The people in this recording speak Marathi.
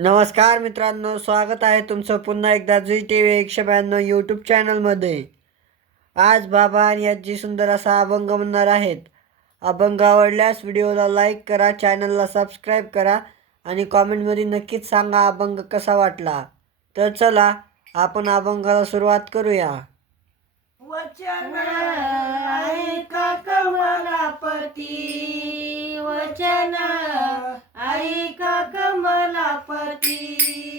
नमस्कार मित्रांनो स्वागत आहे तुमचं पुन्हा एकदा जी टी व्ही एकशे ब्याण्णव यूट्यूब चॅनलमध्ये आज बाबा आणि आजी सुंदर असा अभंग म्हणणार आहेत. अभंग आवडल्यास व्हिडिओला लाईक करा चॅनलला सबस्क्राईब करा आणि कॉमेंटमध्ये नक्कीच सांगा अभंग कसा वाटला. तर चला आपण अभंगाला सुरुवात करूया. वचन ऐका कमलापती वचन ऐका कमलापती